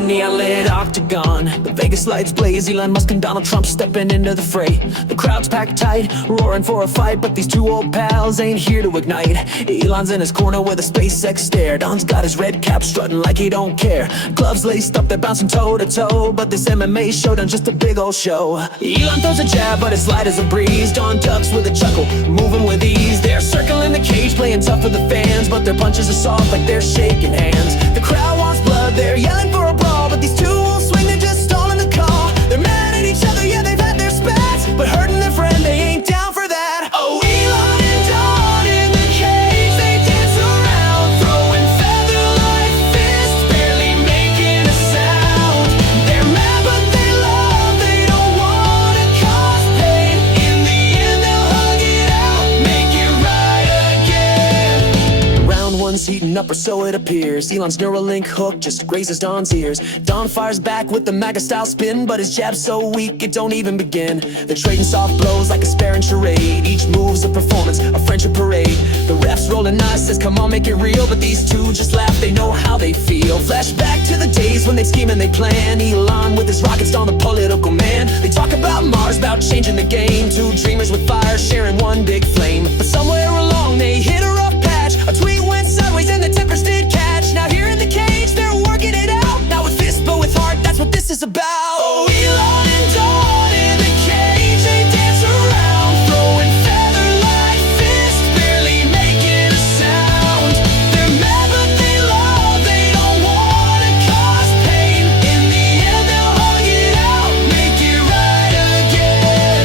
a neon-lit octagon. The Vegas lights blaze, Elon Musk and Donald Trump stepping into the fray. The crowd's packed tight, roaring for a fight, but these two old pals ain't here to ignite. Elon's in his corner with a SpaceX stare. Don's got his red cap strutting like he don't care. Gloves laced up, they're bouncing toe to toe, but this MMA Showdown's just a big old show. Elon throws a jab, but it's light as a breeze. Don ducks with a chuckle, moving with ease. They're circling the cage, playing tough for the fans, but their punches are soft like they're shaking hands. The crowd wants blood, they're yelling for a brawl, but these two won't swing, they're just stalling the call. They're mad at each other, yeah, they've had their spats, but hurting their friend, they ain't down for that. Oh, Elon and Don in the cage, they dance around, throwing feather-like fists, barely making a sound. They're mad, but they love, they don't wanna cause pain. In the end, they'll hug it out, make it right again. Round one's heating up, or so it appears. Elon's Neuralink hook just grazes Don's ears. Don fires back with the Maga style spin, but his jab's so weak it don't even begin. They're trading soft blows like a sparring charade. Each move's a performance, a friendship parade. The ref's rolling eyes, says come on, make it real, but these two just laugh, they know how they feel. Flashback to the days when they'd scheme and they plan. Elon with his rockets, Don the political man. They talk about Mars, about changing the game. Two dreamers with fire, sharing one big flame. But somewhere along they hit a rough patch. A tweet went sideways and the tempers did catch. Now here in the cage, they're working it out. Not with fists, but with heart, that's what this is about. Oh, Elon and Don in the cage, they dance around, throwing feather-like fists, barely making a sound. They're mad, but they love, they don't wanna cause pain. In the end, they'll hug it out, make it right again.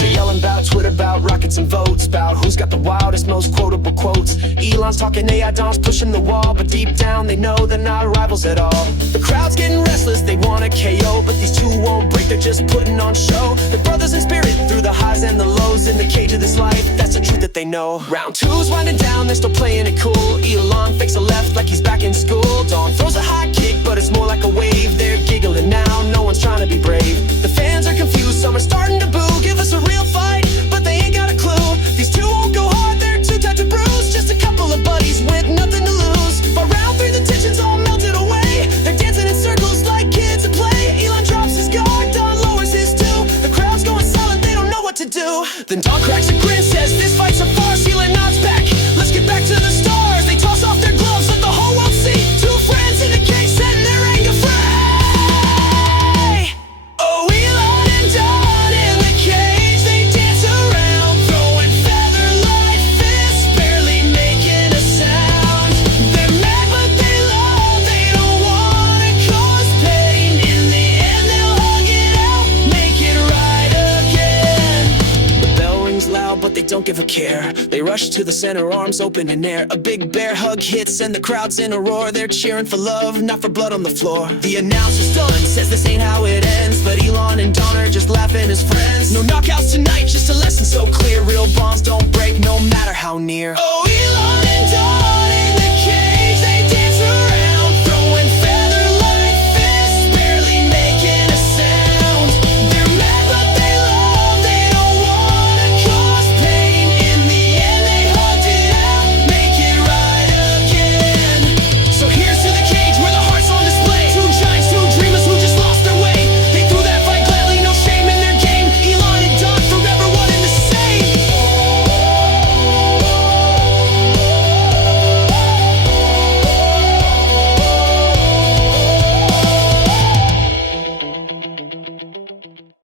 They're yelling about Twitter, about rockets and votes, about who's got the wildest, most quotable quotes. Elon's talking AI, Don's pushing the wall, but deep down they know they're not rivals at all. The crowd's getting restless, they want a KO, but these two won't break, they're just putting on show. They're brothers in spirit, through the highs and the lows. In the cage of this life, that's the truth that they know. Round two's winding down, they're still playing it cool. Elon fakes a left like he's back in school. Don throws a high kick, but it's more like a wave. They're giggling now, no one's trying to be brave. The fans are confused, some are starting to boo. Give us a real fight, but they ain't got a clue. These two won't go hard, they're too tight to bruise. Just a couple of buddies with nothing to lose. By round three, the tension's all melted away. They're dancing in circles like kids at play. Elon drops his guard, Don lowers his too. The crowd's going silent, they don't know what to do. Then Don cracks a grin, says this fight's a farce. Elon nods back, let's get back to the stars. They toss off their gloves, let the whole world see. Two friends in the cage, setting their anger free. Oh, Elon and Don in the cage, they dance around, throwing feather-like fists, barely making a sound. They're mad, but they love, they don't wanna cause pain. In the end, they'll hug it out, make it right again. The bell rings loud, but they don't give a care. They rush to the center, arms open in air. A big bear hug hits and the crowd's in a roar. They're cheering for love, not for blood on the floor. The announcer's done, says this ain't how it ends, but Elon and Don are just laughing as friends. No knockouts tonight, just a lesson so clear. Real bonds don't break, no matter how near. Oh, Elon